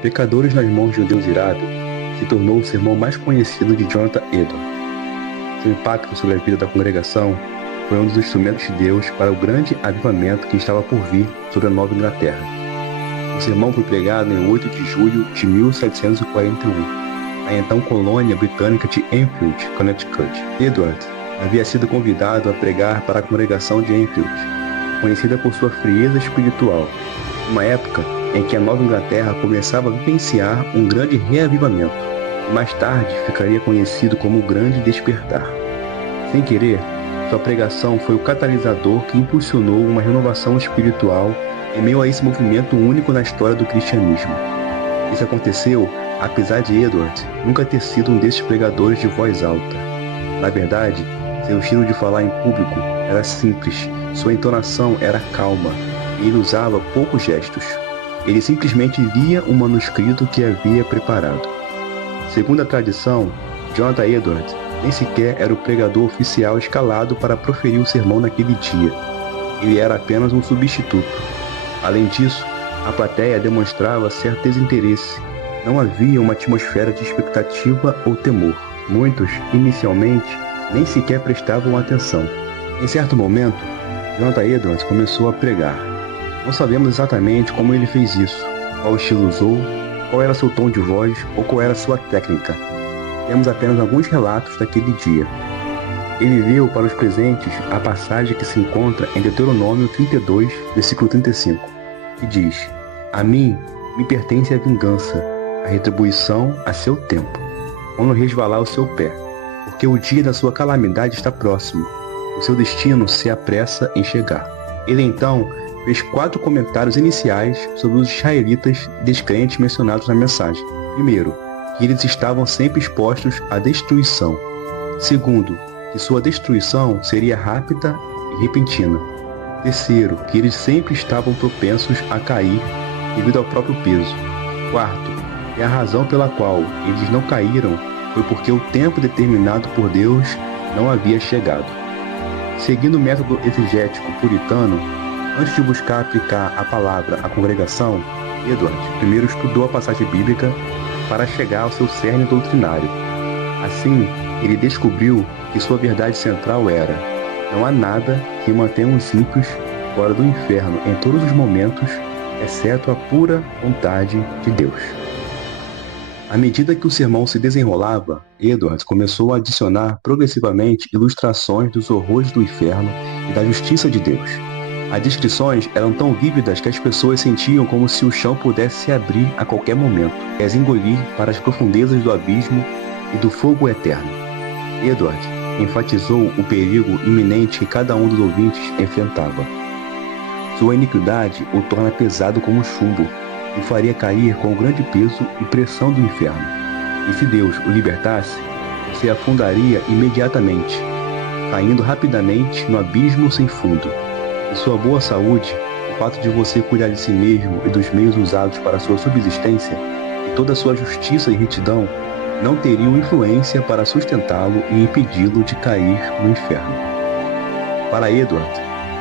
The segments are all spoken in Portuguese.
Pecadores nas mãos de um Deus irado se tornou o sermão mais conhecido de Jonathan Edwards. Seu impacto sobre a vida da congregação foi um dos instrumentos de Deus para o grande avivamento que estava por vir sobre a Nova Inglaterra. O sermão foi pregado em 8 de julho de 1741, na então colônia britânica de Enfield, Connecticut. Edwards havia sido convidado a pregar para a congregação de Enfield, conhecida por sua frieza espiritual, uma época em que a Nova Inglaterra começava a vivenciar um grande reavivamento, e mais tarde ficaria conhecido como o Grande Despertar. Sem querer, sua pregação foi o catalisador que impulsionou uma renovação espiritual em meio a esse movimento único na história do cristianismo. Isso aconteceu apesar de Edwards nunca ter sido um desses pregadores de voz alta. Na verdade, seu estilo de falar em público era simples, sua entonação era calma e ele usava poucos gestos. Ele simplesmente lia um manuscrito que havia preparado. Segundo a tradição, Jonathan Edwards nem sequer era o pregador oficial escalado para proferir o sermão naquele dia. Ele era apenas um substituto. Além disso, a plateia demonstrava certo desinteresse. Não havia uma atmosfera de expectativa ou temor. Muitos, inicialmente, nem sequer prestavam atenção. Em certo momento, Jonathan Edwards começou a pregar. Não sabemos exatamente como ele fez isso, qual estilo usou, qual era seu tom de voz ou qual era sua técnica. Temos apenas alguns relatos daquele dia. Ele leu para os presentes a passagem que se encontra em Deuteronômio 32, versículo 35, que diz: "A mim me pertence a vingança, a retribuição a seu tempo, quando resvalar o seu pé, porque o dia da sua calamidade está próximo, o seu destino se apressa em chegar." Ele então fez 4 comentários iniciais sobre os israelitas descrentes mencionados na mensagem. Primeiro, que eles estavam sempre expostos à destruição. Segundo, que sua destruição seria rápida e repentina. Terceiro, que eles sempre estavam propensos a cair devido ao próprio peso. Quarto, que a razão pela qual eles não caíram foi porque o tempo determinado por Deus não havia chegado. Seguindo o método exegético puritano, antes de buscar aplicar a palavra à congregação, Edwards primeiro estudou a passagem bíblica para chegar ao seu cerne doutrinário. Assim, ele descobriu que sua verdade central era: não há nada que mantenha os ímpios fora do inferno em todos os momentos, exceto a pura vontade de Deus. À medida que o sermão se desenrolava, Edwards começou a adicionar progressivamente ilustrações dos horrores do inferno e da justiça de Deus. As descrições eram tão vívidas que as pessoas sentiam como se o chão pudesse se abrir a qualquer momento e as engolir para as profundezas do abismo e do fogo eterno. Edwards enfatizou o perigo iminente que cada um dos ouvintes enfrentava. Sua iniquidade o torna pesado como chumbo e o faria cair com o grande peso e pressão do inferno. E se Deus o libertasse, você afundaria imediatamente, caindo rapidamente no abismo sem fundo. E sua boa saúde, o fato de você cuidar de si mesmo e dos meios usados para sua subsistência, e toda a sua justiça e retidão, não teriam influência para sustentá-lo e impedi-lo de cair no inferno. Para Edward,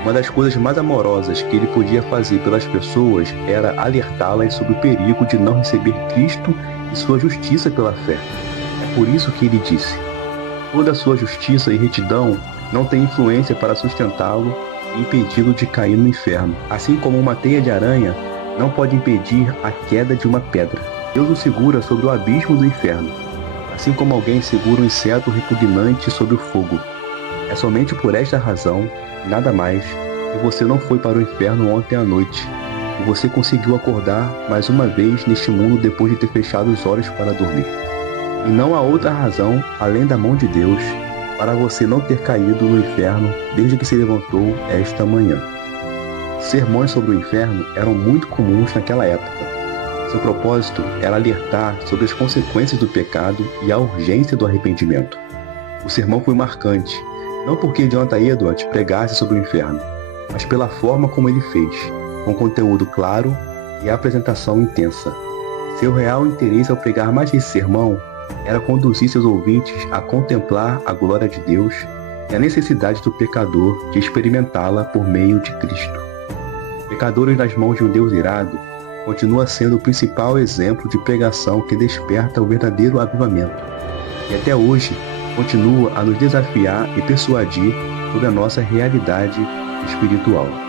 uma das coisas mais amorosas que ele podia fazer pelas pessoas era alertá-las sobre o perigo de não receber Cristo e sua justiça pela fé. É por isso que ele disse: toda a sua justiça e retidão não tem influência para sustentá-lo e impedi-lo de cair no inferno. Assim como uma teia de aranha não pode impedir a queda de uma pedra. Deus o segura sobre o abismo do inferno, assim como alguém segura um inseto repugnante sobre o fogo. É somente por esta razão, nada mais, que você não foi para o inferno ontem à noite, e você conseguiu acordar mais uma vez neste mundo depois de ter fechado os olhos para dormir. E não há outra razão, além da mão de Deus, para você não ter caído no inferno desde que se levantou esta manhã. Sermões sobre o inferno eram muito comuns naquela época. Seu propósito era alertar sobre as consequências do pecado e a urgência do arrependimento. O sermão foi marcante, não porque Jonathan Edwards pregasse sobre o inferno, mas pela forma como ele fez, com conteúdo claro e apresentação intensa. Seu real interesse ao pregar mais esse sermão era conduzir seus ouvintes a contemplar a glória de Deus e a necessidade do pecador de experimentá-la por meio de Cristo. Pecadores nas mãos de um Deus irado continua sendo o principal exemplo de pregação que desperta o verdadeiro avivamento. E até hoje, continua a nos desafiar e persuadir sobre a nossa realidade espiritual.